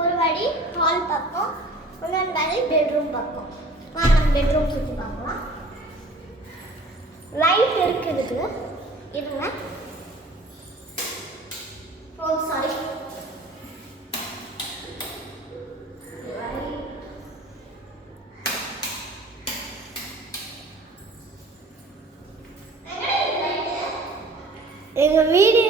ஒரு வழி ஹால் பக்கம், இன்னொரு வழி பெட்ரூம் பக்கம். நம்ம பெட்ரூம் சுற்றி பார்க்கலாம். லைட் இருக்குது. இருங்க. ஓ சாரி. எங்க வீடு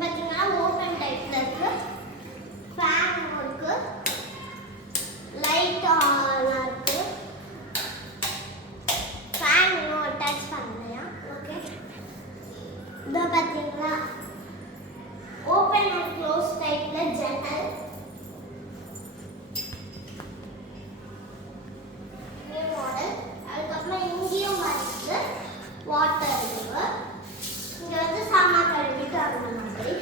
பார்த்தீங்கன்னா ஓப்பன் டைப்ல இருக்கு. ஃபேன் இருக்கு, லைட் ஆனா இருக்கு. ஃபேன் இன்னும் அட்டாச் பண்ணலையா? ஓகே. இதோ பார்த்தீங்கன்னா ஓப்பன் அண்ட் க்ளோஸ் டைப்ல ஜன்னல். New model. அதுக்கப்புறம் இங்கேயும் வந்து வாட்டர் இருக்கு. இங்க வந்து சாமான் கழுவிட்டு அந்த மாதிரி,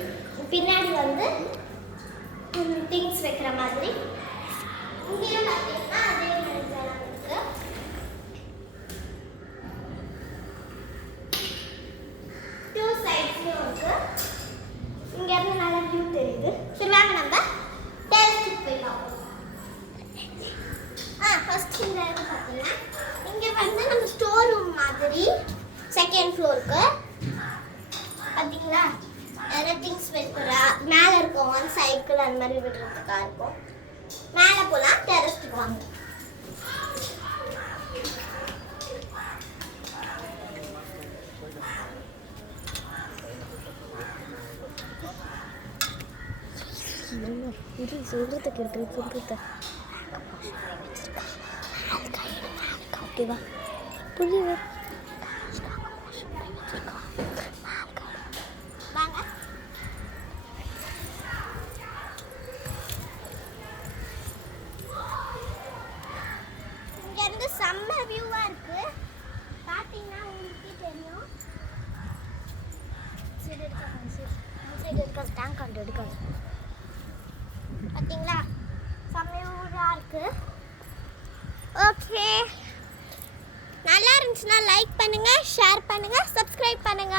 பின்னாடி வந்து திங்ஸ் வைக்கிற மாதிரி. இங்கேயும் பார்த்தீங்கன்னா அதே மாதிரி ஜனம் இருக்கு. டூ சைட்ஸ்லயும் இருக்கு. இங்க இருந்து நல்ல வியூ தெரியுது. சரி வாங்க நம்ம டெரஸ்க்கு போய் பார்ப்போம். ஃபர்ஸ்ட் இங்க இருந்து பார்த்தீங்கன்னா இங்க வந்து நம்ம ஸ்டோர் ரூம் மாதிரி செகண்ட் ஃப்ளோருக்கு பார்த்தீங்களா, நிறைய திங்ஸ் வைக்கிறா. மேலே இருக்கும் ஒன் சைக்கிள் அந்த மாதிரி விடுறதுக்காக இருக்கும். மேலே போகலாம். டெரஸ்ட்டுக்கு வாங்க. இது சொல்றதுக்கு இருக்கு சொல்றத ஓகேவா புரியுது. செம்ம வியூவா இருக்கு. பாத்தீங்கன்னா உங்களுக்கு தெரியும். சைடு இருக்க டேங்க் கண்டு எடுக்காது. பாத்தீங்களா செம்ம வியூவா இருக்கு. ஓகே, நல்லா இருந்துச்சுன்னா லைக் பண்ணுங்க, ஷேர் பண்ணுங்க, சப்ஸ்கிரைப் பண்ணுங்க.